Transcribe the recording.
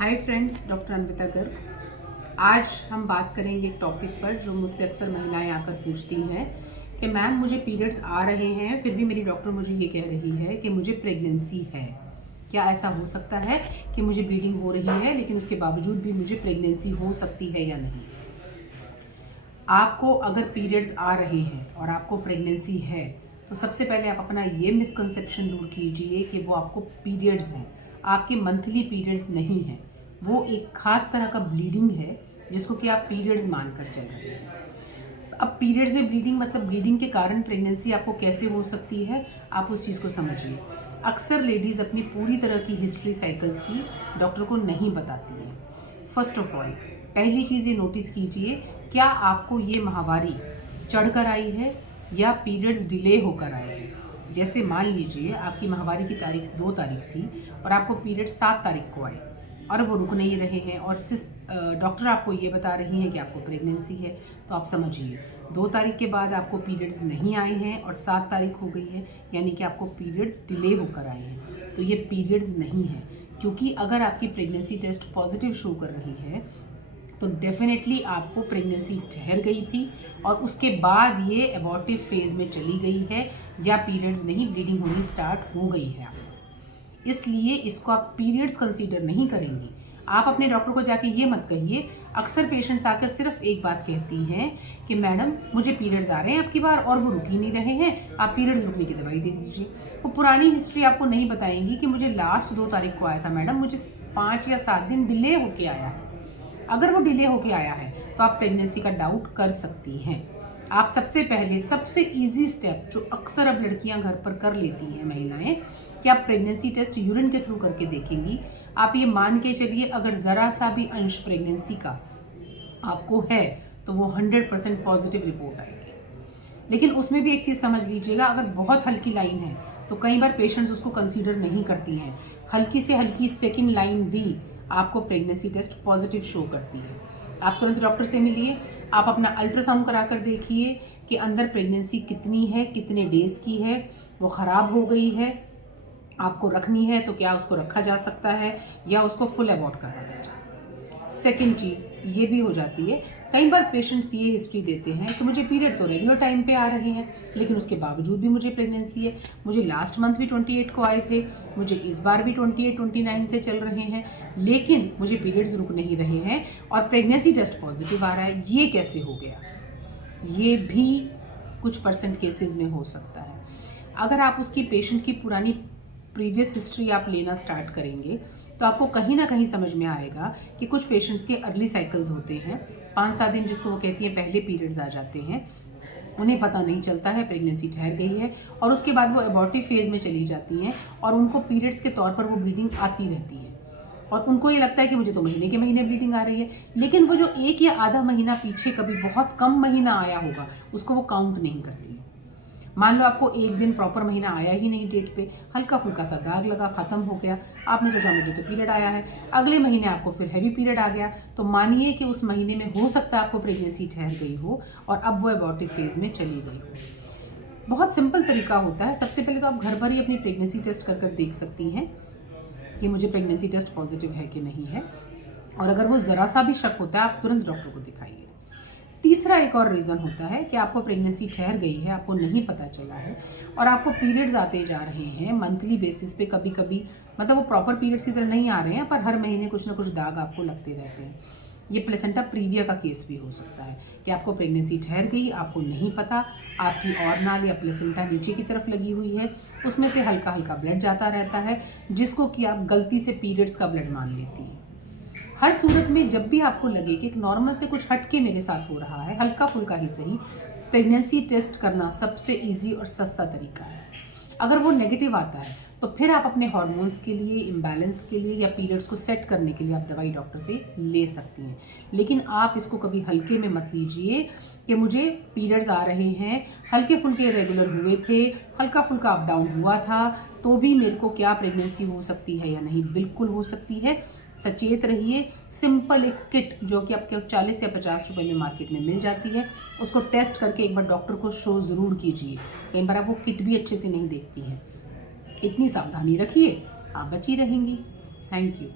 Hi friends, doctor Anvita Garg. आज हम बात करेंगे एक टॉपिक पर जो मुझसे अक्सर महिलाएं आकर पूछती हैं कि मैम मुझे पीरियड्स आ रहे हैं, फिर भी मेरी डॉक्टर मुझे ये कह रही है कि मुझे प्रेगनेंसी है। क्या ऐसा हो सकता है कि मुझे ब्लीडिंग हो रही है लेकिन उसके बावजूद भी मुझे प्रेगनेंसी हो सकती है या नहीं? आपको अगर पीरियड्स आ रहे हैं और आपको प्रेगनेंसी है तो सबसे पहले आप अपना ये मिसकंसेप्शन दूर कीजिए कि वो आपको पीरियड्स हैं। आपके मंथली पीरियड्स नहीं हैं, वो एक खास तरह का ब्लीडिंग है जिसको कि आप पीरियड्स मानकर चल रहे हैं। अब पीरियड्स में ब्लीडिंग मतलब ब्लीडिंग के कारण प्रेगनेंसी आपको कैसे हो सकती है, आप उस चीज़ को समझिए। अक्सर लेडीज़ अपनी पूरी तरह की हिस्ट्री साइकिल्स की डॉक्टर को नहीं बताती हैं। फर्स्ट ऑफ ऑल, पहली चीज़ ये नोटिस कीजिए, क्या आपको ये माहवारी चढ़कर आई है या पीरियड्स डिले होकर आए हैं। जैसे मान लीजिए आपकी माहवारी की तारीख 2 तारीख थी और आपको पीरियड 7 तारीख को आए और वो रुक नहीं रहे हैं और डॉक्टर आपको ये बता रही हैं कि आपको प्रेगनेंसी है, तो आप समझिए 2 तारीख के बाद आपको पीरियड्स नहीं आए हैं और 7 तारीख हो गई है, यानी कि आपको पीरियड्स डिले होकर आए हैं। तो ये पीरियड्स नहीं है, क्योंकि अगर आपकी प्रेगनेंसी टेस्ट पॉजिटिव शो कर रही है तो डेफिनेटली आपको प्रेगनेंसी ठहर गई थी और उसके बाद ये एबॉर्टिव फेज में चली गई है या पीरियड्स नहीं, ब्लीडिंग होनी स्टार्ट हो गई है आपको। इसलिए इसको आप पीरियड्स कंसीडर नहीं करेंगी। आप अपने डॉक्टर को जाके ये मत कहिए। अक्सर पेशेंट्स आकर सिर्फ एक बात कहती हैं कि मैडम मुझे पीरियड्स आ रहे हैं आपकी बार और वो रुक ही नहीं रहे हैं, आप पीरियड्स रुकने की दवाई दे दीजिए। वो पुरानी हिस्ट्री आपको नहीं बताएंगी कि मुझे लास्ट 2 तारीख को आया था मैडम, मुझे 5 या 7 दिन डिले होके आया है। अगर वो डिले होके आया है तो आप प्रेगनेंसी का डाउट कर सकती हैं। आप सबसे पहले सबसे इजी स्टेप जो अक्सर अब लड़कियां घर पर कर लेती हैं महिलाएं, कि आप प्रेगनेंसी टेस्ट यूरिन के थ्रू करके देखेंगी। आप ये मान के चलिए अगर ज़रा सा भी अंश प्रेगनेंसी का आपको है तो वो 100% पॉजिटिव रिपोर्ट आएगी। लेकिन उसमें भी एक चीज़ समझ लीजिएगा, अगर बहुत हल्की लाइन है तो कई बार पेशेंट्स उसको कंसीडर नहीं करती हैं। हल्की से हल्की सेकेंड लाइन भी आपको प्रेगनेंसी टेस्ट पॉजिटिव शो करती है। आप तुरंत डॉक्टर से मिलिए, आप अपना अल्ट्रासाउंड करा कर देखिए कि अंदर प्रेगनेंसी कितनी है, कितने डेज़ की है, वो ख़राब हो गई है, आपको रखनी है तो क्या उसको रखा जा सकता है या उसको फुल अबॉर्ट करना जाए। सेकेंड चीज़ ये भी हो जाती है, कई बार पेशेंट्स ये हिस्ट्री देते हैं कि मुझे पीरियड तो रेगुलर टाइम पे आ रहे हैं लेकिन उसके बावजूद भी मुझे प्रेगनेंसी है। मुझे लास्ट मंथ भी 28 को आए थे, मुझे इस बार भी 28-29 से चल रहे हैं, लेकिन मुझे पीरियड्स रुक नहीं रहे हैं और प्रेगनेंसी टेस्ट पॉजिटिव आ रहा है। ये कैसे हो गया? ये भी कुछ परसेंट केसेस में हो सकता है। अगर आप उसकी पेशेंट की पुरानी प्रीवियस हिस्ट्री आप लेना स्टार्ट करेंगे तो आपको कहीं ना कहीं समझ में आएगा कि कुछ पेशेंट्स के अर्ली साइकिल्स होते हैं, 5-7 दिन जिसको वो कहती है पहले पीरियड्स आ जाते हैं, उन्हें पता नहीं चलता है प्रेगनेंसी ठहर गई है और उसके बाद वो एबॉर्टिव फेज में चली जाती हैं और उनको पीरियड्स के तौर पर वो ब्लीडिंग आती रहती है और उनको ये लगता है कि मुझे तो महीने के महीने ब्लीडिंग आ रही है, लेकिन वो जो 1 या आधा महीना पीछे कभी बहुत कम महीना आया होगा उसको वो काउंट नहीं करती है। मान लो आपको 1 दिन प्रॉपर महीना आया ही नहीं डेट पे, हल्का फुल्का सा दाग लगा, ख़त्म हो गया, आपने सोचा मुझे तो पीरियड आया है, अगले महीने आपको फिर हैवी पीरियड आ गया, तो मानिए कि उस महीने में हो सकता है आपको प्रेगनेंसी ठहर गई हो और अब वो एबॉर्टिव फेज में चली गई हो। बहुत सिंपल तरीका होता है। सबसे पहले तो आप घर पर ही अपनी प्रेगनेंसी टेस्ट कर देख सकती हैं कि मुझे प्रेगनेंसी टेस्ट पॉजिटिव है कि नहीं है, और अगर वो ज़रा सा भी शक होता है आप तुरंत डॉक्टर को दिखाइए। तीसरा एक और रीज़न होता है कि आपको प्रेगनेंसी ठहर गई है, आपको नहीं पता चला है और आपको पीरियड्स आते जा रहे हैं मंथली बेसिस पे, कभी कभी मतलब वो प्रॉपर पीरियड्स की तरह नहीं आ रहे हैं पर हर महीने कुछ ना कुछ दाग आपको लगते रहते हैं। ये प्लेसेंटा प्रीविया का केस भी हो सकता है कि आपको प्रेगनेंसी ठहर गई, आपको नहीं पता, आपकी और नाल या प्लेसेंटा नीचे की तरफ लगी हुई है, उसमें से हल्का हल्का ब्लड जाता रहता है जिसको कि आप गलती से पीरियड्स का ब्लड मान लेती हैं। हर सूरत में जब भी आपको लगे कि एक नॉर्मल से कुछ हटके मेरे साथ हो रहा है, हल्का फुल्का ही सही, प्रेगनेंसी टेस्ट करना सबसे इजी और सस्ता तरीका है। अगर वो नेगेटिव आता है तो फिर आप अपने हार्मोन्स के लिए, इम्बैलेंस के लिए या पीरियड्स को सेट करने के लिए आप दवाई डॉक्टर से ले सकती हैं। लेकिन आप इसको कभी हल्के में मत लीजिए कि मुझे पीरियड्स आ रहे हैं, हल्के फुल्के रेगुलर हुए थे, हल्का फुल्का अप डाउन हुआ था, तो भी मेरे को क्या प्रेगनेंसी हो सकती है या नहीं? बिल्कुल हो सकती है। सचेत रहिए। सिंपल एक किट जो कि आपके 40 या 50 रुपए में मार्केट में मिल जाती है, उसको टेस्ट करके एक बार डॉक्टर को शो ज़रूर कीजिए। कई बार आप वो किट भी अच्छे से नहीं देखती हैं। इतनी सावधानी रखिए, आप बची रहेंगी। Thank you.